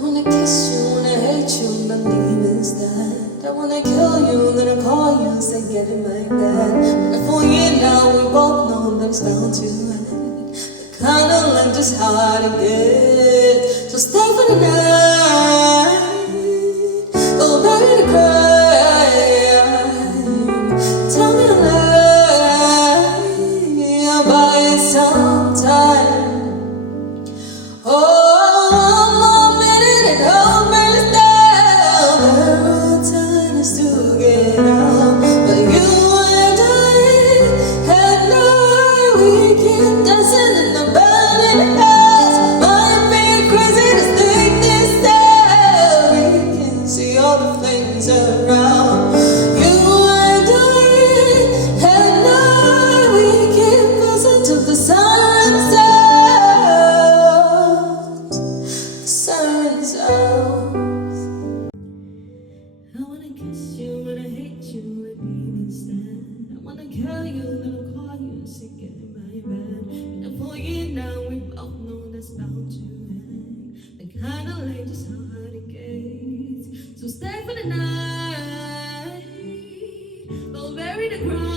wanna kiss you, wanna hate you, and believe it's that. I wanna kill you, then I call you and say get in my bed. But for you now, we both know that it's bound to end. The kind of length is hard to get. So stay for the night. Go bury the crime. Tell me a lie. I'll buy you some time. Oh. Around you and at night we can listen to the sirens out, the sirens out. I wanna kiss you, wanna hate you, and even stand. I wanna kill you, then I'll call you and say get in my bed. And for you now, we both know that's bound to end. The kind of late is hard to get. So stay for the night. Don't bury the crowd.